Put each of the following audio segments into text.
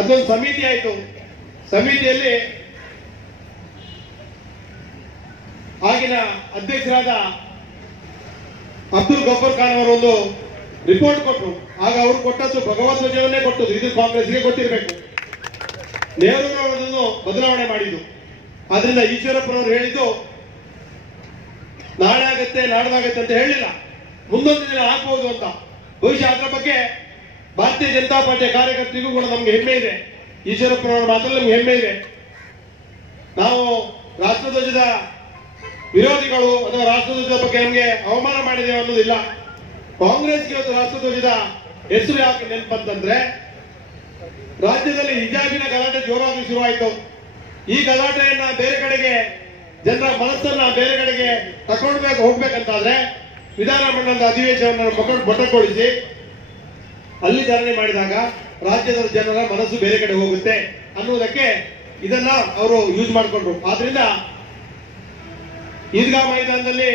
ಅದೊಂದು ಸಮಿತಿ ಆಯಿತು. ಸಮಿತಿಯಲ್ಲಿ ಆಗಿನ ಅಧ್ಯಕ್ಷರಾದ ಅಬ್ದುಲ್ ಗಫರ್ ಖಾನ್ ಅವರು ಒಂದು ರಿಪೋರ್ಟ್ ಕೊಟ್ಟರು. ಆಗ ಅವರು ಕೊಟ್ಟದ್ದು ಭಗವತ್ ಧ್ವಜವನ್ನೇ ಕೊಟ್ಟದ್ದು. ಇದು ಕಾಂಗ್ರೆಸ್ಗೆ ಗೊತ್ತಿರಬೇಕು. ನೆಹರೂರವರನ್ನು ಬದಲಾವಣೆ ಮಾಡಿದ್ದು. ಆದ್ರಿಂದ ಈಶ್ವರಪ್ಪನವರು ಹೇಳಿದ್ದು ನಾಳೆ ಆಗತ್ತೆ ನಾಡ್ದಾಗತ್ತೆ ಅಂತ ಹೇಳಿಲ್ಲ, ಮುಂದೊಂದು ದಿನ ಆಗ್ಬಹುದು ಅಂತ. ಬಹುಶಃ ಅದರ ಬಗ್ಗೆ ಭಾರತೀಯ ಜನತಾ ಪಾರ್ಟಿಯ ಕಾರ್ಯಕರ್ತರಿಗೂ ಕೂಡ ನಮ್ಗೆ ಹೆಮ್ಮೆ ಇದೆ. ಈಶ್ವರಪ್ಪನವರ ಮಾತಲ್ಲಿ ನಮ್ಗೆ ಹೆಮ್ಮೆ ಇದೆ. ನಾವು ರಾಷ್ಟ್ರಧ್ವಜದ ವಿರೋಧಿಗಳು ಅಥವಾ ರಾಷ್ಟ್ರಧ್ವಜದ ಬಗ್ಗೆ ನಮಗೆ ಅವಮಾನ ಮಾಡಿದ್ದೇವೆ ಅನ್ನೋದಿಲ್ಲ. ಕಾಂಗ್ರೆಸ್ಗೆ ಇವತ್ತು ರಾಷ್ಟ್ರಧ್ವಜದ ಹೆಸರು ಯಾಕೆ ನೆನಪಂತಂದ್ರೆ, ರಾಜ್ಯದಲ್ಲಿ ಹಿಜಾಬಿನ ಗಲಾಟೆ ಜೋರಾಗಿ ಶುರುವಾಯಿತು. ಈ ಗಲಾಟೆಯನ್ನ ಬೇರೆ ಕಡೆಗೆ, ಜನರ ಮನಸ್ಸನ್ನ ಬೇರೆ ಕಡೆಗೆ ತಗೊಂಡ್ಬೇಕು ಹೋಗ್ಬೇಕಂತಾದ್ರೆ ವಿಧಾನಮಂಡಲದ ಅಧಿವೇಶನವನ್ನು ಮೊಟಕುಗೊಳಿಸಿ ಅಲ್ಲಿ ಧರಣಿ ಮಾಡಿದಾಗ ರಾಜ್ಯದ ಜನರ ಮನಸ್ಸು ಬೇರೆ ಕಡೆ ಹೋಗುತ್ತೆ ಅನ್ನುವುದಕ್ಕೆ ಇದನ್ನ ಅವರು ಯೂಸ್ ಮಾಡಿಕೊಂಡ್ರು. ಆದ್ರಿಂದ ಈದ್ಗಾ ಮೈದಾನದಲ್ಲಿ,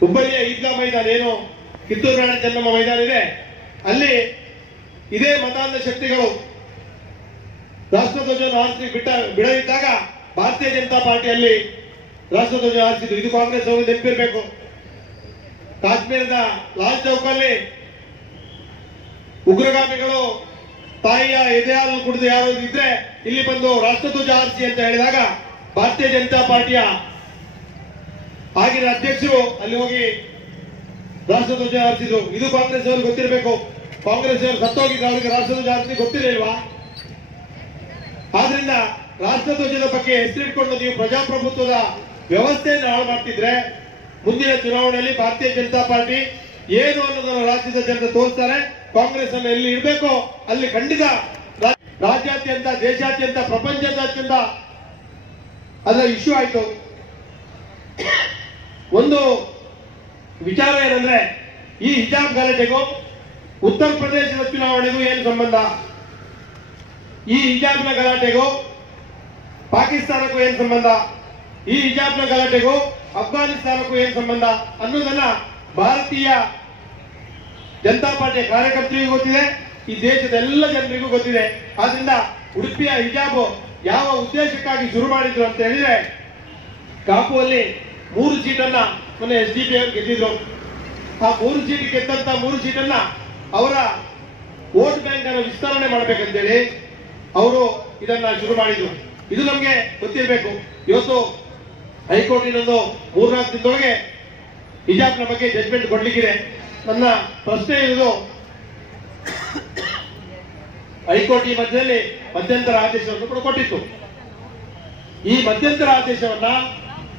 ಹುಬ್ಬಳ್ಳಿಯ ಈದ್ಗಾ ಮೈದಾನ ಏನು ಕಿತ್ತೂರು ರಾಣಿ ಚೆನ್ನಮ್ಮ ಮೈದಾನ ಇದೆ, ಅಲ್ಲಿ ಇದೇ ಮತಾಂಧ ಶಕ್ತಿಗಳು ರಾಷ್ಟ್ರಧ್ವಜವನ್ನು ಹಾರಿಸಿ ಬಿಡದಿದ್ದಾಗ ಭಾರತೀಯ ಜನತಾ ಪಾರ್ಟಿಯಲ್ಲಿ ರಾಷ್ಟ್ರಧ್ವಜ ಹಾರಿಸಿದ್ರು. ಇದು ಕಾಂಗ್ರೆಸ್ ಅವರು ನೆನಪಿರಬೇಕು. ಕಾಶ್ಮೀರದ ಲಾಲ್ ಚೌಕಲ್ಲಿ ಉಗ್ರಗಾಮಿಗಳು ತಾಯಿಯ ಎದೆ ಹಾಲು ಕುಡಿದು ಯಾರು ಇದ್ರೆ ಇಲ್ಲಿ ಬಂದು ರಾಷ್ಟ್ರಧ್ವಜ ಹಾರಿಸಿ ಅಂತ ಹೇಳಿದಾಗ ಭಾರತೀಯ ಜನತಾ ಪಾರ್ಟಿಯ ಆಗಿನ ಅಧ್ಯಕ್ಷರು ಅಲ್ಲಿ ಹೋಗಿ ರಾಷ್ಟ್ರಧ್ವಜ ಹಾರಿಸಿದ್ರು. ಇದು ಕಾಂಗ್ರೆಸ್ ಅವರು ಗೊತ್ತಿರಬೇಕು. ಕಾಂಗ್ರೆಸ್ ಅವರು ಸತ್ತೋಗಿದ್ರು, ಅವರಿಗೆ ರಾಷ್ಟ್ರಧ್ವಜ ಹಾರಿಸಿ ಗೊತ್ತಿರಲಿಲ್ವಾ? ಆದ್ರಿಂದ ರಾಷ್ಟ್ರಧ್ವಜದ ಬಗ್ಗೆ ಹೆಸರಿಟ್ಕೊಂಡು ನೀವು ಪ್ರಜಾಪ್ರಭುತ್ವದ ವ್ಯವಸ್ಥೆಯನ್ನು ಹಾಳು ಮಾಡ್ತಿದ್ರೆ ಮುಂದಿನ ಚುನಾವಣೆಯಲ್ಲಿ ಭಾರತೀಯ ಜನತಾ ಪಾರ್ಟಿ ಏನು ಅನ್ನೋದನ್ನು ರಾಜ್ಯದ ಜನರು ತೋರಿಸ್ತಾರೆ. ಕಾಂಗ್ರೆಸ್ ಅನ್ನು ಎಲ್ಲಿ ಇಡಬೇಕು ಅಲ್ಲಿ ಖಂಡಿತ ರಾಜ್ಯಾದ್ಯಂತ, ದೇಶಾದ್ಯಂತ, ಪ್ರಪಂಚದಾದ್ಯಂತ ಅದರ ಇಶ್ಯೂ ಆಯ್ತು. ಒಂದು ವಿಚಾರ ಏನಂದ್ರೆ, ಈ ಹಿಜಾಬ್ ಗಲಾಟೆಗೂ ಉತ್ತರ ಪ್ರದೇಶದ ಚುನಾವಣೆಗೂ ಏನು ಸಂಬಂಧ? ಈ ಹಿಜಾಬ್ನ ಗಲಾಟೆಗೂ ಪಾಕಿಸ್ತಾನಕ್ಕೂ ಏನು ಸಂಬಂಧ? ಈ ಹಿಜಾಬ್ನ ಗಲಾಟೆಗೂ ಅಫ್ಘಾನಿಸ್ತಾನಕ್ಕೂ ಏನು ಸಂಬಂಧ ಅನ್ನೋದನ್ನ ಭಾರತೀಯ ಜನತಾ ಪಾರ್ಟಿಯ ಕಾರ್ಯಕರ್ತರಿಗೂ ಗೊತ್ತಿದೆ, ಈ ದೇಶದ ಎಲ್ಲ ಜನರಿಗೂ ಗೊತ್ತಿದೆ. ಆದ್ರಿಂದ ಉಡುಪಿಯ ಹಿಜಾಬ್ ಯಾವ ಉದ್ದೇಶಕ್ಕಾಗಿ ಶುರು ಮಾಡಿದ್ರು ಅಂತ ಹೇಳಿದ್ರೆ, ಕಾಪುವಲ್ಲಿ 3 ಸೀಟನ್ನ ಮೊನ್ನೆ SDP ಅವರು ಗೆದ್ದಿದ್ರು. ಆ 3 ಸೀಟ್ ಗೆದ್ದಂತ 3 ಸೀಟನ್ನ ಅವರ ವೋಟ್ ಬ್ಯಾಂಕ್ ಅನ್ನು ವಿಸ್ತರಣೆ ಮಾಡಬೇಕಂತೇಳಿ ಅವರು ಇದನ್ನ ಶುರು ಮಾಡಿದ್ರು. ಇದು ನಮ್ಗೆ ಗೊತ್ತಿರಬೇಕು. ಇವತ್ತು ಹೈಕೋರ್ಟ್ ಇನ್ನೊಂದು 3-4 ದಿನದೊಳಗೆ ಹಿಜಾಬ್ನ ಬಗ್ಗೆ ಜಡ್ಜ್ಮೆಂಟ್ ಕೊಡ್ಲಿಕ್ಕಿದೆ. ನನ್ನ ಪ್ರಶ್ನೆ ಇರುವುದು, ಹೈಕೋರ್ಟ್ ಈ ಮಧ್ಯದಲ್ಲಿ ಮಧ್ಯಂತರ ಆದೇಶವನ್ನು ಕೂಡ ಕೊಟ್ಟಿತ್ತು. ಈ ಮಧ್ಯಂತರ ಆದೇಶವನ್ನ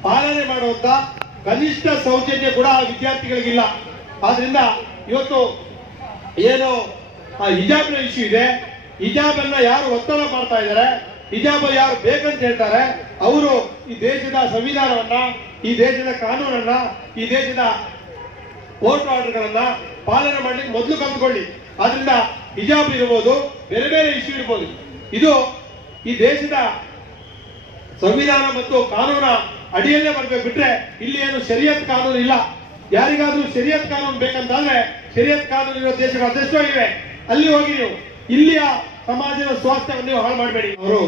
ಪಾಲನೆ ಮಾಡುವಂತ ಕನಿಷ್ಠ ಸೌಜನ್ಯ ಕೂಡ ವಿದ್ಯಾರ್ಥಿಗಳಿಗಿಲ್ಲ. ಆದ್ರಿಂದ ಇವತ್ತು ಏನು ಹಿಜಾಬ್ನ ಇಶ್ಯೂ ಇದೆ, ಹಿಜಾಬ್ ಅನ್ನ ಯಾರು ಒತ್ತಡ ಮಾಡ್ತಾ ಇದ್ದಾರೆ, ಹಿಜಾಬ್ ಯಾರು ಬೇಕಂತ ಹೇಳ್ತಾರೆ, ಅವರು ಈ ದೇಶದ ಸಂವಿಧಾನವನ್ನ, ಈ ದೇಶದ ಕಾನೂನನ್ನ, ಈ ದೇಶದ ಕೋರ್ಟ್ ಆರ್ಡರ್ಗಳನ್ನ ಪಾಲನೆ ಮಾಡ್ಲಿಕ್ಕೆ ಮೊದಲು ಕಲ್ತ್ಕೊಳ್ಳಿ. ಆದ್ರಿಂದ ಹಿಜಾಬ್ ಇರಬಹುದು, ಬೇರೆ ಬೇರೆ ಇಶ್ಯೂ ಇರಬಹುದು, ಇದು ಈ ದೇಶದ ಸಂವಿಧಾನ ಮತ್ತು ಕಾನೂನ ಅಡಿಯಲ್ಲೇ ಬರ್ಬೇಕು. ಬಿಟ್ರೆ ಇಲ್ಲಿ ಏನು ಶರಿಯತ್ ಕಾನೂನು ಇಲ್ಲ. ಯಾರಿಗಾದ್ರೂ ಶರಿಯತ್ ಕಾನೂನು ಬೇಕಂತಾದ್ರೆ ಶರಿಯತ್ ಕಾನೂನು ಇರೋ ದೇಶಗಳು ಅದೆಷ್ಟೋ ಇವೆ, ಅಲ್ಲಿ ಹೋಗಿ ನೀವು ಇಲ್ಲಿಯ ಸಮಾಜದ ಸ್ವಾಸ್ಥ್ಯವನ್ನು ನೀವು ಹಾಳು ಮಾಡಬೇಡಿ. ಅವರು